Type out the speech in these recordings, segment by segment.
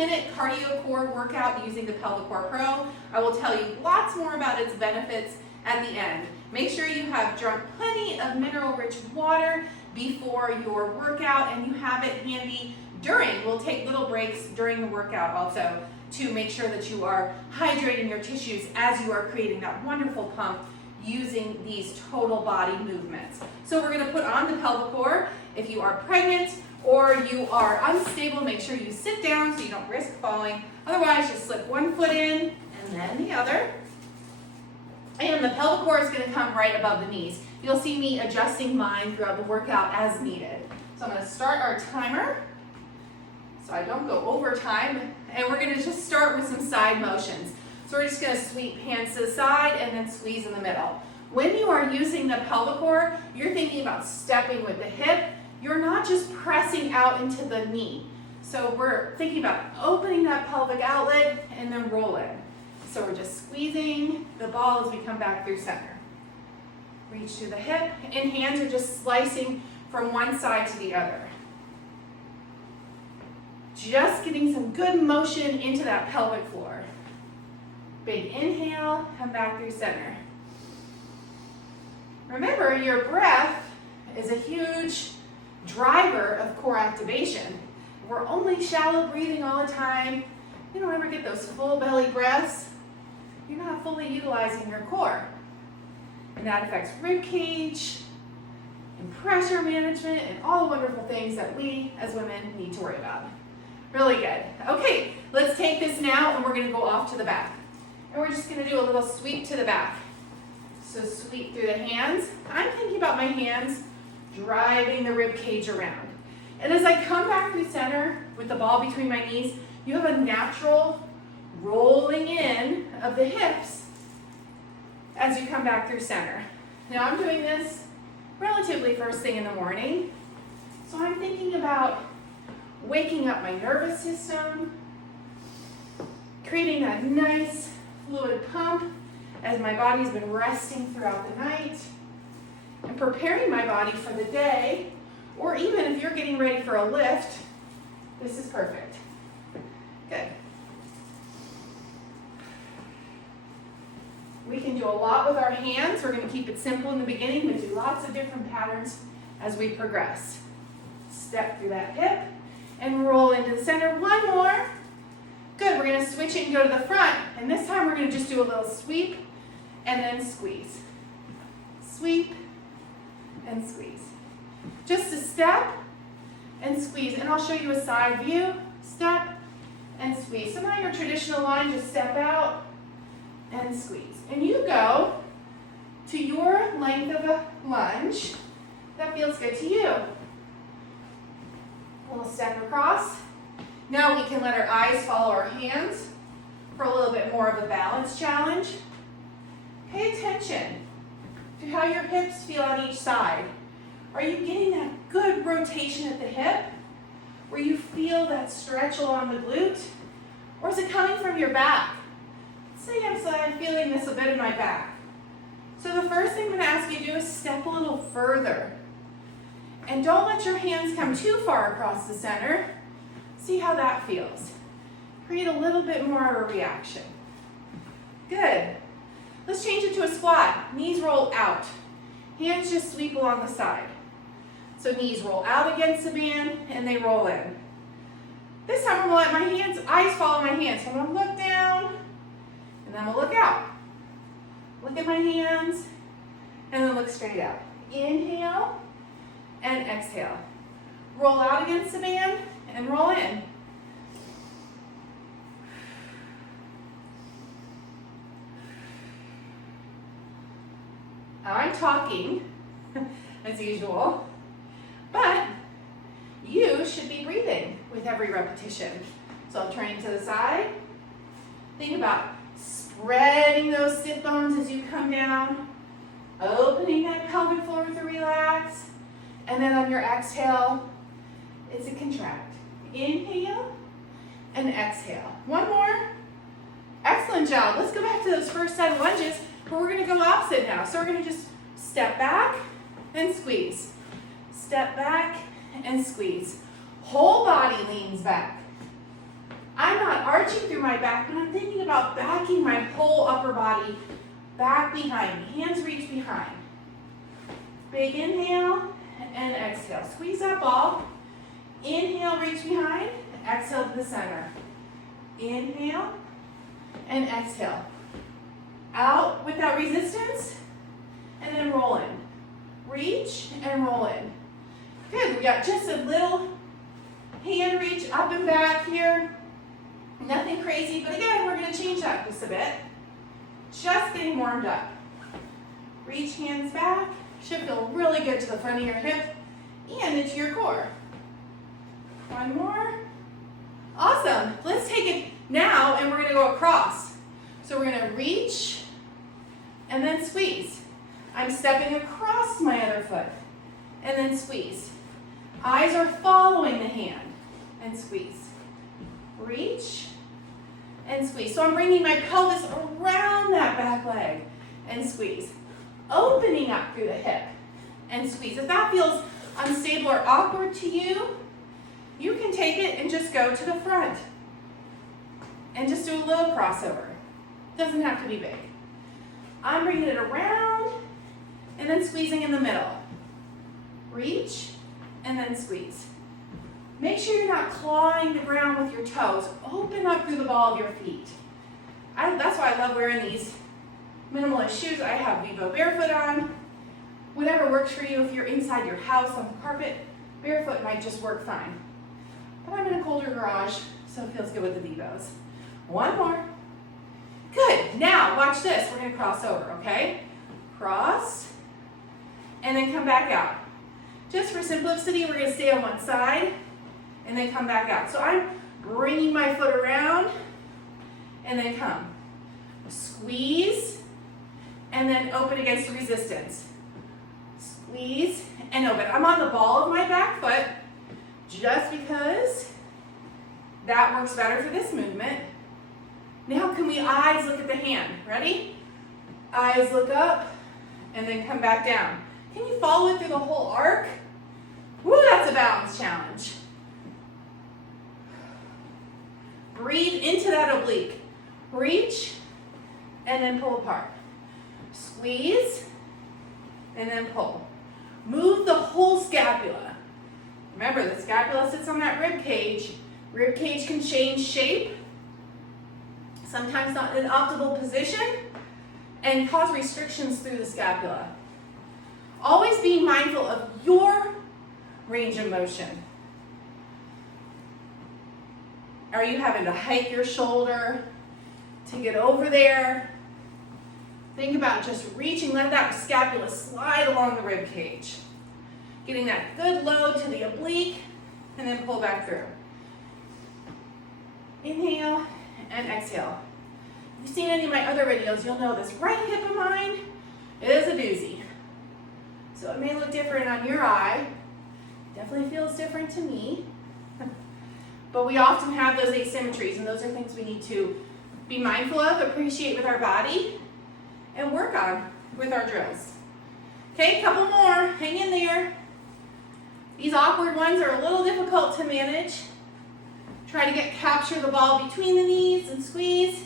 20-minute cardio core workout using the Pelvicore Pro. I will tell you lots more about its benefits at the end. Make sure you have drunk plenty of mineral-rich water before your workout, and you have it handy during. We'll take little breaks during the workout also to make sure that you are hydrating your tissues as you are creating that wonderful pump using these total body movements. So we're going to put on the Pelvicore. If you are pregnant or you are unstable, make sure you sit down so you don't risk falling. Otherwise, just slip one foot in and then the other. And the Pelvicore is going to come right above the knees. You'll see me adjusting mine throughout the workout as needed. So I'm going to start our timer so I don't go over time. And we're going to just start with some side motions. So we're just going to sweep hands to the side and then squeeze in the middle. When you are using the Pelvicore, you're thinking about stepping with the hip. You're not just pressing out into the knee. So we're thinking about opening that pelvic outlet and then roll in. So we're just squeezing the ball as we come back through center. Reach through the hip, and hands are just slicing from one side to the other. Just getting some good motion into that pelvic floor. Big inhale, come back through center. Remember, your breath is a huge driver of core activation. We're only shallow breathing all the time. You don't ever get those full belly breaths. You're not fully utilizing your core. And that affects rib cage and pressure management and all the wonderful things that we as women need to worry about. Really good. Okay, let's take this now and we're going to go off to the back. And we're just going to do a little sweep to the back. So sweep through the hands. I'm thinking about my hands driving the rib cage around. And as I come back through center with the ball between my knees, you have a natural rolling in of the hips as you come back through center. Now I'm doing this relatively first thing in the morning. So I'm thinking about waking up my nervous system, creating that nice fluid pump as my body's been resting throughout the night, and preparing my body for the day, or even if you're getting ready for a lift, this is perfect. Good. We can do a lot with our hands. We're going to keep it simple in the beginning, but do lots of different patterns as we progress. Step through that hip and roll into the center. One more. Good. We're going to switch it and go to the front. And this time we're going to just do a little sweep and then squeeze. Sweep and squeeze. Just a step and squeeze. And I'll show you a side view. Step and squeeze. So now your traditional line, just step out and squeeze. And you go to your length of a lunge. That feels good to you. A little step across. Now we can let our eyes follow our hands for a little bit more of a balance challenge. Pay attention to how your hips feel on each side. Are you getting that good rotation at the hip where you feel that stretch along the glute? Or is it coming from your back? Say I'm feeling this a bit in my back. So the first thing I'm going to ask you to do is step a little further. And don't let your hands come too far across the center. See how that feels. Create a little bit more of a reaction. Good. Let's change it to a squat. Knees roll out. Hands just sweep along the side. So knees roll out against the band and they roll in. This time I'm going to let my eyes follow my hands. So I'm going to look down and then I'm going to look out. Look at my hands and then look straight out. Inhale and exhale. Roll out against the band and roll in. I'm talking, as usual, but you should be breathing with every repetition. So I'm turning to the side. Think about spreading those sit bones as you come down, opening that pelvic floor with a relax, and then on your exhale, it's a contract. Inhale and exhale. One more. Excellent job. Let's go back to those first set of lunges, but we're going to go opposite now. So we're going to just step back and squeeze. Step back and squeeze. Whole body leans back. I'm I'm not arching through my back, but I'm thinking about backing my whole upper body back behind me. Hands reach behind. Big inhale and exhale. Squeeze that ball. Inhale, reach behind. Exhale to the center. Inhale and exhale. Out with that resistance, and then roll in. Reach and roll in. Good, we got just a little hand reach up and back here. Nothing crazy, but again, we're gonna change that just a bit. Just getting warmed up. Reach hands back. Should feel really good to the front of your hip and into your core. One more. Awesome. Let's take it now and we're going to go across. So we're going to reach and then squeeze. I'm stepping across my other foot and then squeeze. Eyes are following the hand and squeeze. Reach and squeeze. So I'm bringing my pelvis around that back leg and squeeze. Opening up through the hip and squeeze. If that feels unstable or awkward to you, you can take it and just go to the front and just do a little crossover. Doesn't have to be big. I'm bringing it around and then squeezing in the middle. Reach and then squeeze. Make sure you're not clawing the ground with your toes. Open up through the ball of your feet. That's why I love wearing these minimalist shoes. I have Vivo barefoot on. Whatever works for you. If you're inside your house on the carpet, barefoot might just work fine. But I'm in a colder garage, so it feels good with the Vivos. One more. Good. Now, watch this. We're going to cross over, okay? Cross, and then come back out. Just for simplicity, we're going to stay on one side, and then come back out. So I'm bringing my foot around, and then come. Squeeze, and then open against the resistance. Squeeze, and open. I'm on the ball of my back foot, just because that works better for this movement. Now can we eyes look at the hand? Ready? Eyes look up and then come back down. Can you follow it through the whole arc? Woo, that's a balance challenge. Breathe into that oblique. Reach and then pull apart. Squeeze and then pull. Move the whole scapula. Remember, the scapula sits on that rib cage. Rib cage can change shape, sometimes not in an optimal position, and cause restrictions through the scapula. Always being mindful of your range of motion. Are you having to hike your shoulder to get over there? Think about just reaching, let that scapula slide along the rib cage. Getting that good load to the oblique, and then pull back through. Inhale and exhale. If you've seen any of my other videos, you'll know this right hip of mine, it is a doozy. So it may look different on your eye. Definitely feels different to me. But we often have those asymmetries, and those are things we need to be mindful of, appreciate with our body, and work on with our drills. Okay, a couple more. Hang in there. These awkward ones are a little difficult to manage. Try to capture the ball between the knees and squeeze.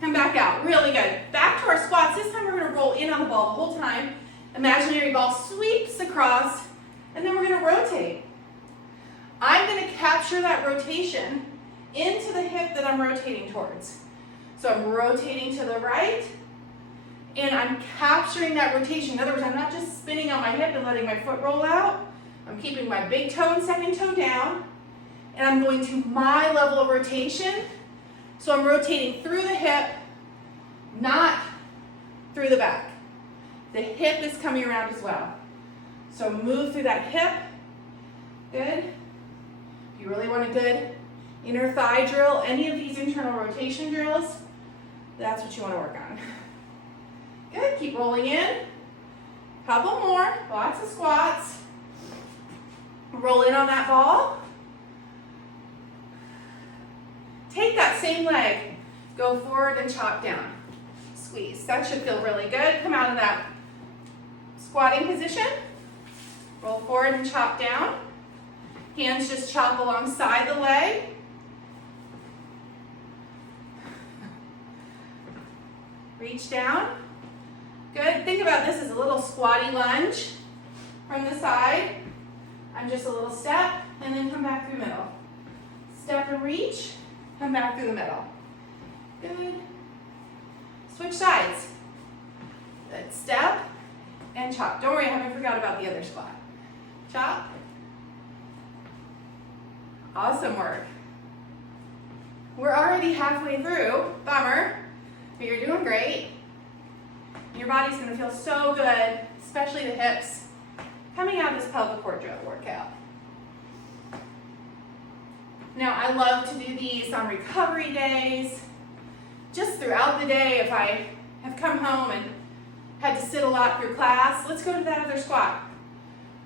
Come back out. Really good. Back to our squats. This time we're going to roll in on the ball the whole time. Imaginary ball sweeps across, and then we're going to rotate. I'm going to capture that rotation into the hip that I'm rotating towards. So I'm rotating to the right, and I'm capturing that rotation. In other words, I'm not just spinning on my hip and letting my foot roll out. I'm keeping my big toe and second toe down, and I'm going to my level of rotation. So I'm rotating through the hip, not through the back. The hip is coming around as well. So move through that hip. Good. If you really want a good inner thigh drill, any of these internal rotation drills, that's what you want to work on. Good. Keep rolling in. Couple more. Lots of squats. Roll in on that ball. Take that same leg. Go forward and chop down. Squeeze. That should feel really good. Come out of that squatting position. Roll forward and chop down. Hands just chop alongside the leg. reach down. Good. Think about this as a little squatty lunge from the side. I'm just a little step and then come back through the middle. Step and reach, come back through the middle. Good. Switch sides. Good. Step and chop. Don't worry, I haven't forgot about the other squat. Chop. Awesome work. We're already halfway through. Bummer, but you're doing great. Your body's going to feel so good, especially the hips, coming out of this pelvic core drill workout. Now, I love to do these on recovery days, just throughout the day. If I have come home and had to sit a lot through class, let's go to that other squat.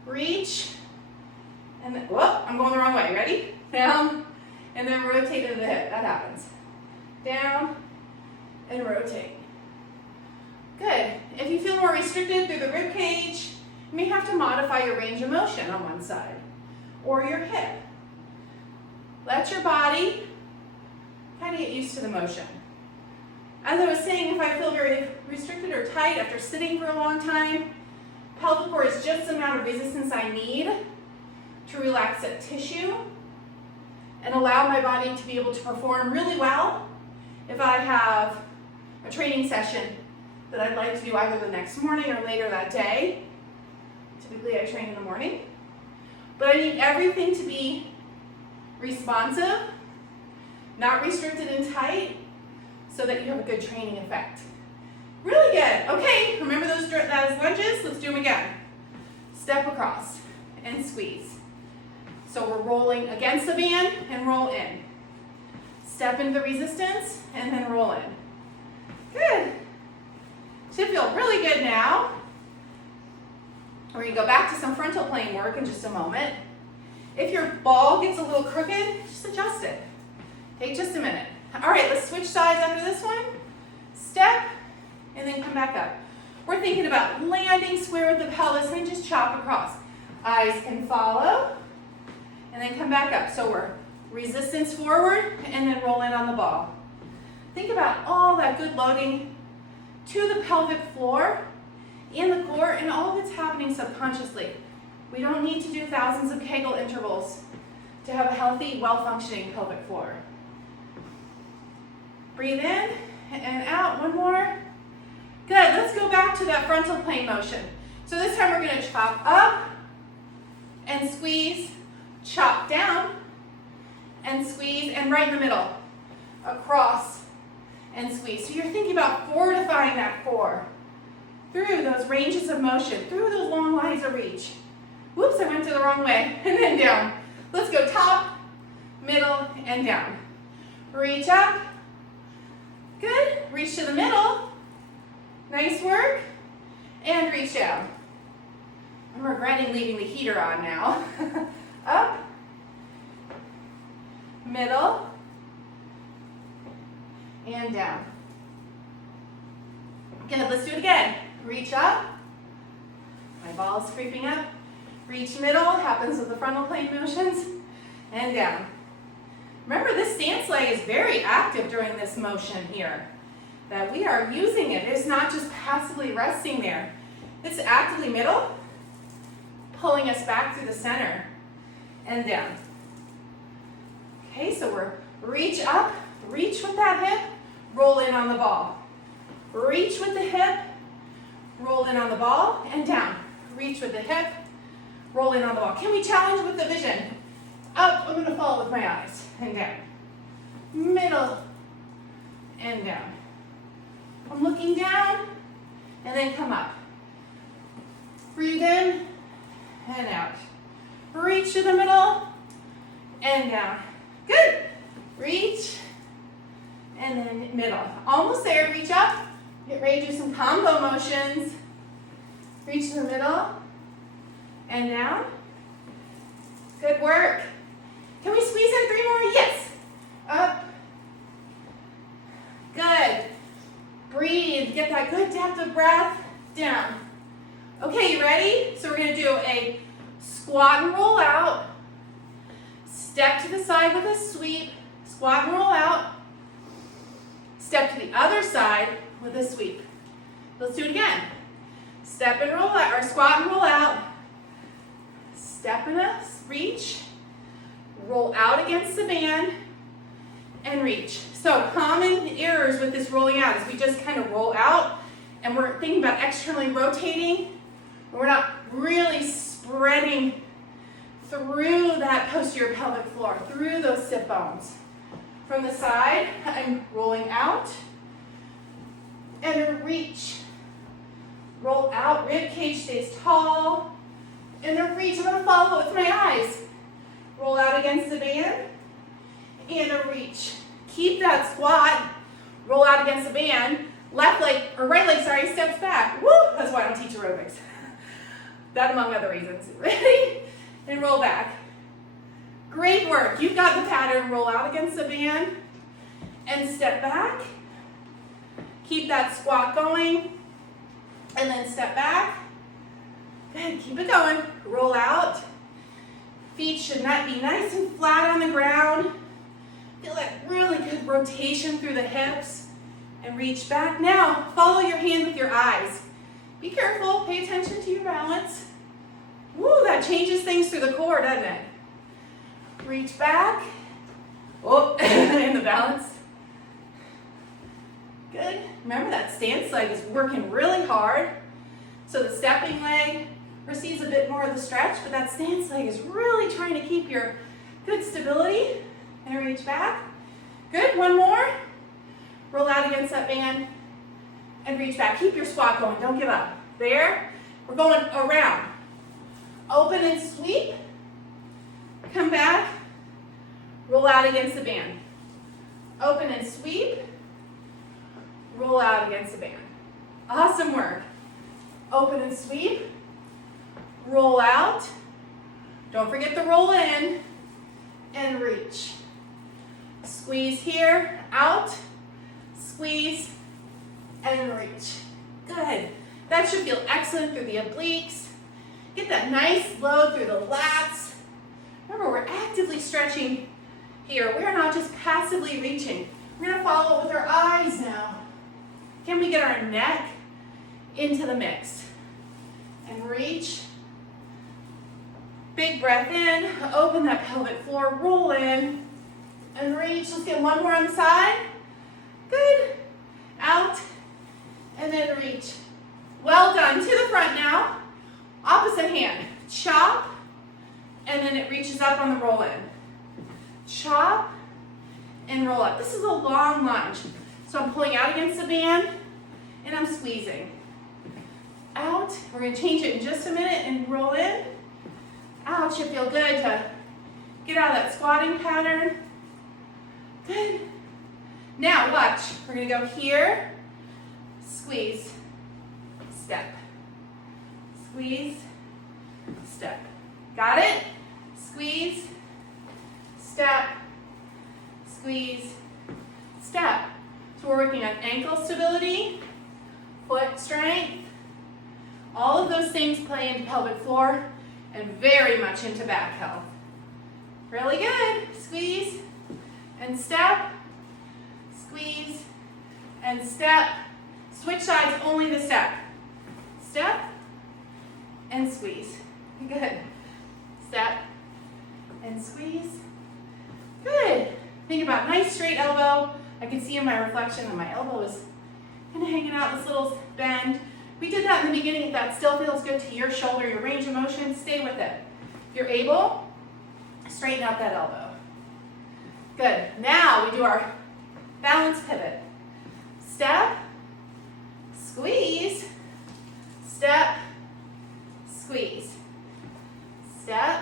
Reach, and then, whoop, I'm going the wrong way. Ready? Down, and then rotate into the hip. That happens. Down, and rotate. Good. If you feel more restricted through the rib cage, you may have to modify your range of motion on one side, or your hip. Let your body kind of get used to the motion. As I was saying, if I feel very restricted or tight after sitting for a long time, pelvic core is just the amount of resistance I need to relax that tissue and allow my body to be able to perform really well if I have a training session that I'd like to do either the next morning or later that day. Typically I train in the morning. But I need everything to be responsive, not restricted and tight, so that you have a good training effect. Really good. Okay, remember those lunges? Let's do them again. Step across and squeeze. So we're rolling against the band and roll in. Step into the resistance and then roll in. Good. Should feel really good now. We're going to go back to some frontal plane work in just a moment. If your ball gets a little crooked, just adjust it. Take just a minute. All right, let's switch sides after this one. Step, and then come back up. We're thinking about landing square with the pelvis and just chop across. Eyes can follow, and then come back up. So we're resistance forward, and then roll in on the ball. Think about all that good loading to the pelvic floor and the core, and all of it's happening subconsciously. We don't need to do thousands of Kegel intervals to have a healthy, well-functioning pelvic floor. Breathe in and out. One more. Good. Let's go back to that frontal plane motion. So this time we're going to chop up and squeeze, chop down and squeeze, and right in the middle, across and squeeze. So you're thinking about fortifying that core through those ranges of motion, through those long lines of reach. Whoops, I went to the wrong way. And then down. Let's go top, middle, and down. Reach up. Good. Reach to the middle. Nice work. And reach down. I'm regretting leaving the heater on now. Up. Middle. And down. Good. Let's do it again. Reach up. My ball is creeping up. Reach middle, happens with the frontal plane motions, and down. Remember, this stance leg is very active during this motion here, that we are using it. It's not just passively resting there. It's actively middle, pulling us back through the center, and down. Okay, so we're reach up, reach with that hip, roll in on the ball. Reach with the hip, roll in on the ball, and down. Reach with the hip, roll in on the ball. Can we challenge with the vision? Up, I'm going to follow with my eyes, and down. Middle, and down. I'm looking down, and then come up. Breathe in, and out. Reach to the middle, and down. Good. Reach, and then middle. Almost there, reach up. Get ready to do some combo motions. Reach to the middle, and down. Good work. Can we squeeze in 3 more? Yes. Up. Good. Breathe. Get that good depth of breath. Down. Okay, you ready? So we're going to do a squat and roll out. Step to the side with a sweep. Squat and roll out. Step to the other side with a sweep. Let's do it again. Step and roll out, or squat and roll out. Step and a reach. Roll out against the band and reach. So common errors with this rolling out is we just kind of roll out and we're thinking about externally rotating. We're not really spreading through that posterior pelvic floor, through those sit bones. From the side, I'm rolling out and a reach. Roll out, rib cage stays tall, and a reach. I'm gonna follow it with my eyes. Roll out against the band, and a reach. Keep that squat, roll out against the band, left leg, or right leg, sorry, steps back. Woo, that's why I don't teach aerobics. That among other reasons. Ready? And roll back. Great work. You've got the pattern. Roll out against the band and step back. Keep that squat going and then step back. Good. Keep it going. Roll out. Feet should not be nice and flat on the ground. Feel that really good rotation through the hips and reach back. Now, follow your hand with your eyes. Be careful. Pay attention to your balance. Woo, that changes things through the core, doesn't it? Reach back. Oh, in the balance. Good. Remember that stance leg is working really hard. So the stepping leg receives a bit more of the stretch, but that stance leg is really trying to keep your good stability. And reach back. Good. One more. Roll out against that band and reach back. Keep your squat going. Don't give up. There. We're going around. Open and sweep. Come back. Roll out against the band. Open and sweep. Roll out against the band. Awesome work. Open and sweep. Roll out. Don't forget to roll in and reach. Squeeze here, out, squeeze, and reach. Good. That should feel excellent through the obliques. Get that nice load through the lats. Remember, we're actively stretching here. We're not just passively reaching. We're going to follow it with our eyes now. Can we get our neck into the mix? And reach. Big breath in. Open that pelvic floor. Roll in. And reach. Let's get one more on the side. Good. Out. And then reach. Well done. To the front now. Opposite hand. Chop. And then it reaches up on the roll in. Chop. And roll up. This is a long lunge. So I'm pulling out against the band. And I'm squeezing. Out. We're going to change it in just a minute and roll in. Out. Should feel good to get out of that squatting pattern. Good. Now watch. We're going to go here. Squeeze. Step. Squeeze. Step. Got it? Squeeze. Step. Squeeze. Step. So we're working on ankle stability, foot strength. All of those things play into pelvic floor and very much into back health. Really good. Squeeze and step. Squeeze and step. Switch sides, only the step. Step and squeeze. Good. Step and squeeze. Good. Think about nice straight elbow. I can see in my reflection that my elbow is kind of hanging out this little bend. We did that in the beginning. If that still feels good to your shoulder, your range of motion, stay with it. If you're able, straighten out that elbow. Good. Now we do our balance pivot. Step, squeeze, step, squeeze. Step,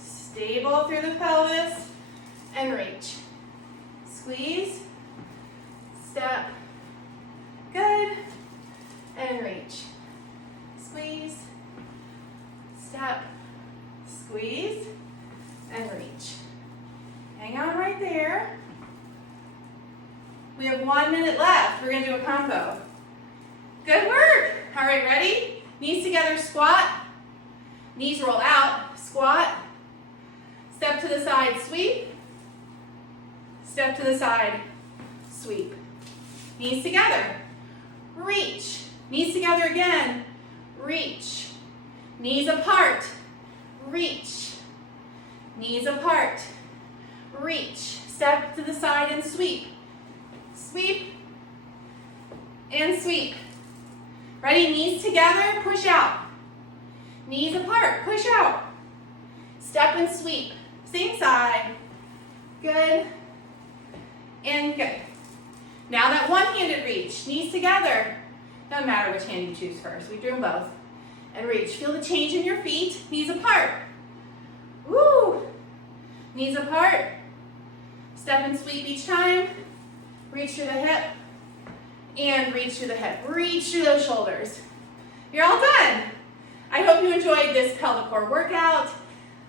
stable through the pelvis, and reach. Squeeze, step, good, and reach. Squeeze, step, squeeze, and reach. Hang on right there. We have 1 minute left. We're going to do a combo. Good work. All right, ready? Knees together, squat. Knees roll out, squat. Step to the side, sweep. Step to the side, sweep. Knees together. Reach. Knees together again. Reach. Knees apart. Reach. Knees apart. Reach. Step to the side and sweep. Sweep and sweep. Ready? Knees together, push out. Knees apart, push out. Step and sweep. Same side. Good and good. Now that one-handed reach, knees together. Doesn't matter which hand you choose first. We do them both. And reach. Feel the change in your feet. Knees apart. Woo! Knees apart. Step and sweep each time. Reach through the hip. And reach through the hip. Reach through those shoulders. You're all done. I hope you enjoyed this Pelvicore workout.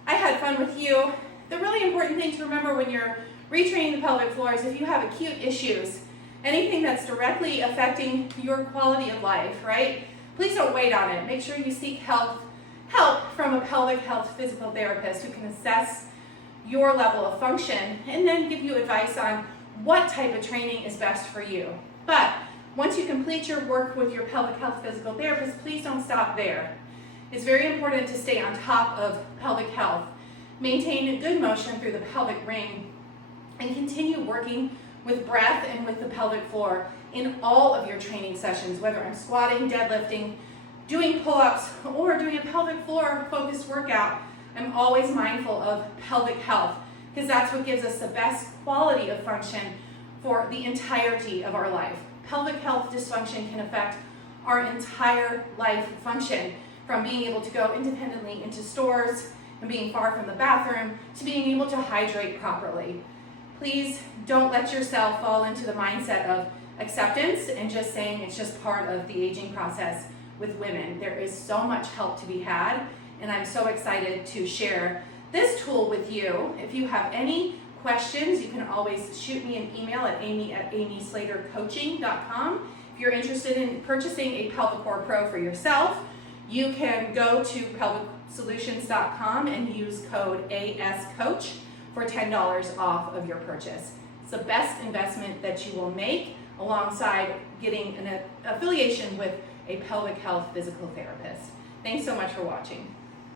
I had fun with you. The really important thing to remember when you're retraining the pelvic floor is if you have acute issues, anything that's directly affecting your quality of life, right? Please don't wait on it. Make sure you seek help from a pelvic health physical therapist who can assess your level of function and then give you advice on what type of training is best for you. But once you complete your work with your pelvic health physical therapist, please don't stop there. It's very important to stay on top of pelvic health, maintain good motion through the pelvic ring, and continue working with breath and with the pelvic floor in all of your training sessions, whether I'm squatting, deadlifting, doing pull-ups, or doing a pelvic floor focused workout. I'm always mindful of pelvic health because that's what gives us the best quality of function for the entirety of our life. Pelvic health dysfunction can affect our entire life function, from being able to go independently into stores and being far from the bathroom to being able to hydrate properly. Please don't let yourself fall into the mindset of acceptance and just saying it's just part of the aging process with women. There is so much help to be had, and I'm so excited to share this tool with you. If you have any questions, you can always shoot me an email at amy@amyslatercoaching.com. If you're interested in purchasing a Pelvicore Pro for yourself, you can go to pelvicsolutions.com and use code ASCOACH for $10 off of your purchase. It's the best investment that you will make alongside getting an affiliation with a pelvic health physical therapist. Thanks so much for watching.